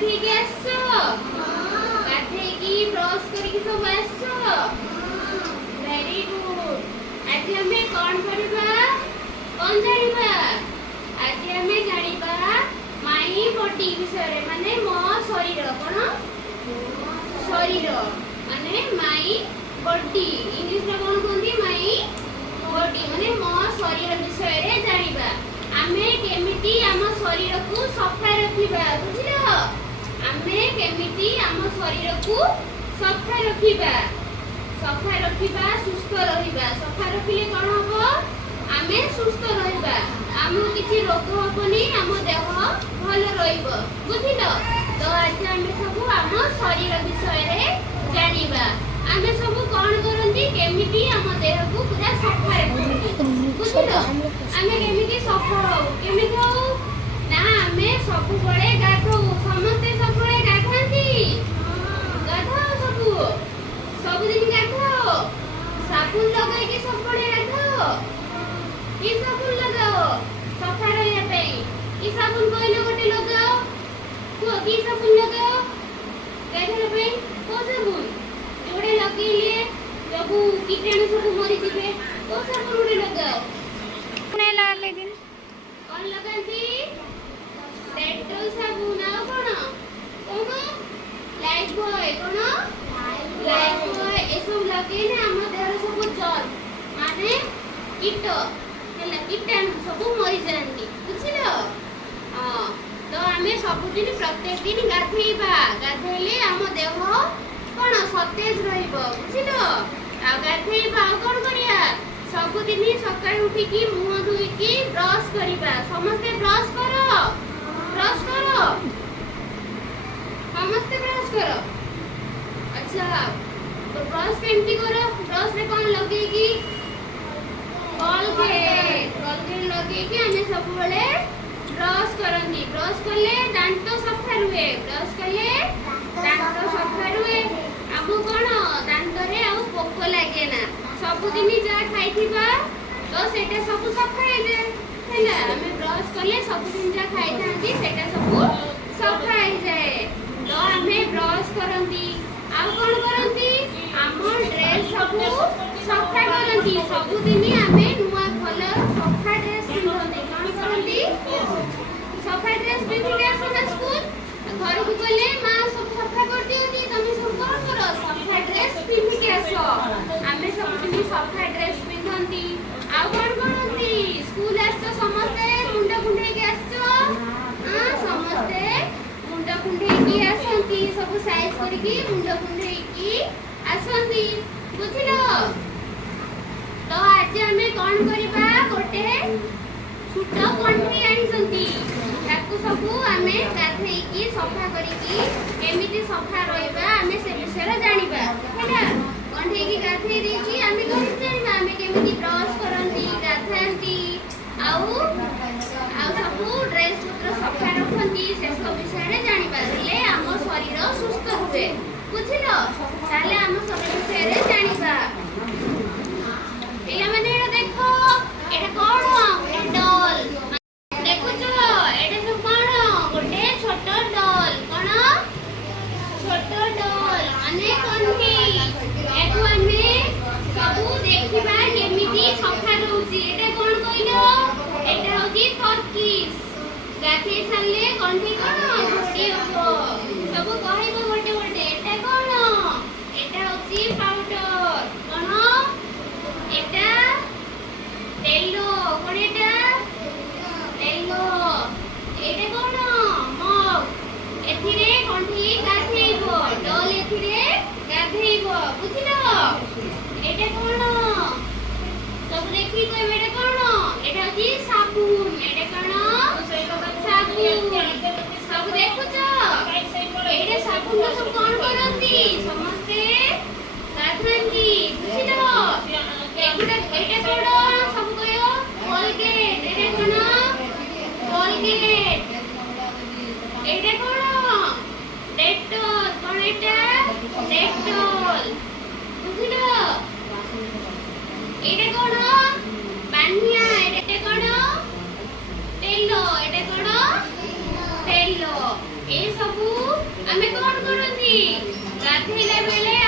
गाधे के आसो गाधे की ब्रश करके सब आसो वेरी गुड आज हमें कौन करबा कौन जानिबा आज हमें जानिबा माई बॉडी विषय माने मो शरीर कोन शरीर माने माई बॉडी इंग्लिश रे कोन कहंती माई बॉडी माने मो शरीर विषय रे जानिबा आमे केमिति आम शरीर को सफा रखिबा बुझिलो आमे केमिति आम शरीर को सफा रखिबा सुस्थ रहिबा सफा रखिले कोन हबो आमे सुस्थ रहिबा आमु किछि रोग हबनी आम देह भल रहिबो बुझिलो तो आज आमे सब आम शरीर विषय रे जानिबा आमे सब कोन करंती केमिति आम देह को पूरा सफा रखिबी बुझिलो आमे केमिति सफा हो केमिति हो ना आमे सब बळे गाधो समस्त सब बळे गाधंती गाधो सब दिन गाधो साबुन लगाई के सब बळे गाधो की साबुन लगाओ सफा रहिया पे की साबुन कोइलो गोटे लगाओ को की साबुन लगाओ गाधो पे को साबुन जोड़े लगेले सब कीटाणु सब मरि जिवे को साबुन गोटे लगाओ नहीं लगा लेकिन कौन लगाती डेटॉल साबुन आ कोन लाइफ बॉय कोन लाइफ बॉय ए सब लगेले हम देह सब जल माने कीट हला कीटाणु सब मरि जानती बुझिलो हां तो हमें सब दिन प्रत्येक दिन गाधेइबा गाधेले हम देह कोन सतेज रहिबो बुझिलो आ गाधेइबा कोन करिया सब दिन सकाळ उठी की मुंह धोई की ब्रश करिबा समस्त ब्रश करो समस्त ब्रश करो अच्छा तो ब्रश केमती करो ब्रश रे कोन लगेगी कोलगेट लगेगी हमें सब बेले ब्रश करंदी ब्रश करले दांत सफा रुए ब्रश करले दांत सफा रुए आबो कोन दांत रे आ पोक लागे ना सब दिन जा खाइथिबा तो सेटा सब सफा हे जे हैला हमें ब्रश करले सब दिन जा खाइ थांती सेटा सब सफा हे जाए तो हमें ब्रश करंदी आ कोन करंदी हमर ड्रेस सब सफा करंदी सब दिन हमें नुआ भल सफा ड्रेस पिंधंदी कोन करंदी सफा ड्रेस पिंधि के आसना स्कूल घर को गले मां सब सफा कर दियोनी तमे सब कोन करो सफा ड्रेस पिंधि के आसो हमें सब दिन सफा ड्रेस पिंधंदी आ कोन करंदी स्कूल आसो समस्ते मुंडा कुंडे के आसो हां समस्ते मुंडा कुंडे की आसंती सब साइज करके मुंडा कुंडे की आसंती बुझिलो तो आज हमें कोन करबा गोटे छोटा कंठी आनिसंती ताकू सब हमें गाधेई की सफा करिकी केमिति सफा रहइबा हमें से विषय जानिबा हैला कंठी की गाधेई देकी हमें कोन जानिबा हमें केमिति ब्रश करंती गाधांती आउ सब ड्रेस पत्र सफा रखंती से सब विषय जानिबा ले हम शरीर सुस्थ हुए बुझिलो ताले हम सब विषय जानिबा पिला माने देखो एटा कोन डॉल देखो जो एटा सब कोन गोटे छोटो डॉल कोन छोटो डॉल माने कोनठी एको हमें सब देखिबा केमिति सफा रहउची एटा कोन कइलो एटा होची टर्किश गाथि साले कोनठी कोन छोटी हो सब कहइबो गोटे गोटे एटा कोन एटा होची पाउडर कोन एटा तेलो कोन एटा तेलो एटा कोन मग एथिरे कोनठी गाथेइबो डॉल एथिरे गाथेइबो बुझिलो एटा कोन सब देखि कोइ एटा कोन एटा होची साबुन एटा कोन साबुन सब देखुछो एटा साबुन सब कोन करंती समस्ते गाथंती बुझिलो एटा कोन सब कयो कोलगेट एटा कोन कोलगेट एटा कोन डेटॉल कोन एटा डेटॉल बुझिलो एटा कोन पानिया एटा कोन तेलो एटा कोन तेलो ए सब ଆମେ କଣ କରନ୍ତି ଗାଧେଇଲା ବେଳେ